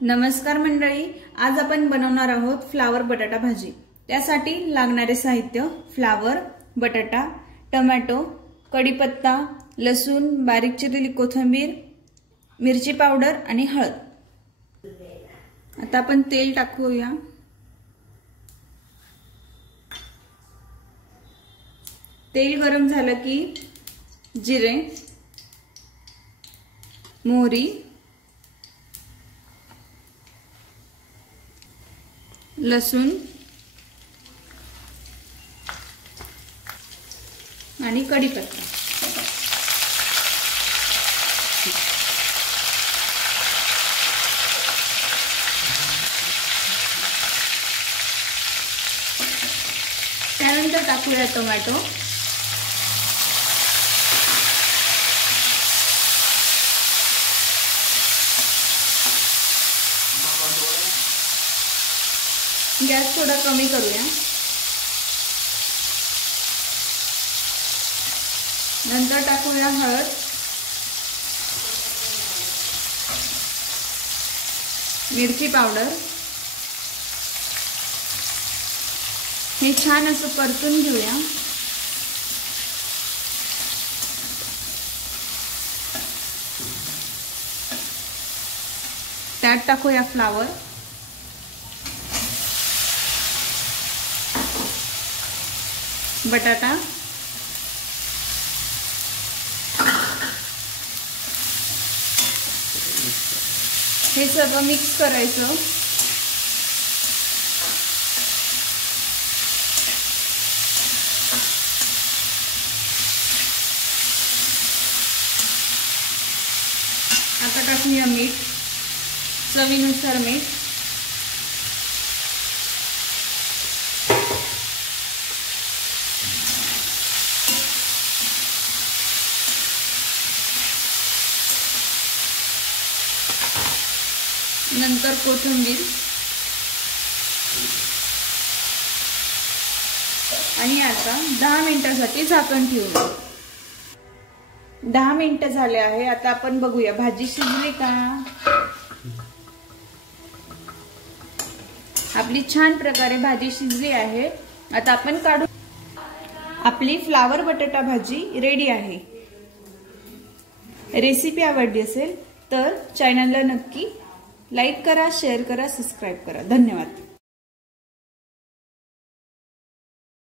नमस्कार मंडळी, आज आपण बनवणार आहोत फ्लावर बटाटा भाजी। त्यासाठी लागणारे साहित्य फ्लावर, बटाटा, टोमॅटो, कढीपत्ता, लसूण, बारीक चिरलेली कोथिंबीर, मिरची पावडर आणि हळद। आता आपण तेल टाकूया। तेल गरम झालं की जिरे, मोहरी, लसूण आणि कढीपत्ता। त्यानंतर टाकूया टोमॅटो, गॅस थोड़ा कमी करूया। नंतर टाकूया हळद, मिरची पावडर। हे छान असं परतून घेऊया। त्यात टाकूया फ्लावर, बटाटा, हे सगळं मिक्स करायचं। आता टाकूया मीठ, चवीनुसार मीठ। नंतर कोथिंबीर आणि आता 10 मिनिटांसाठी झाकण ठेवूया। 10 मिनिटं झाले आहे। आता आपण बघूया भाजी शिजली का। आपली छान प्रकारे भाजी शिजली आहे। आता आपण काढू। आपली फ्लावर बटाटा भाजी रेडी आहे। रेसिपी आवडली असेल तर चॅनलला नक्की लाईक करा, शेअर करा, सबस्क्राइब करा। धन्यवाद।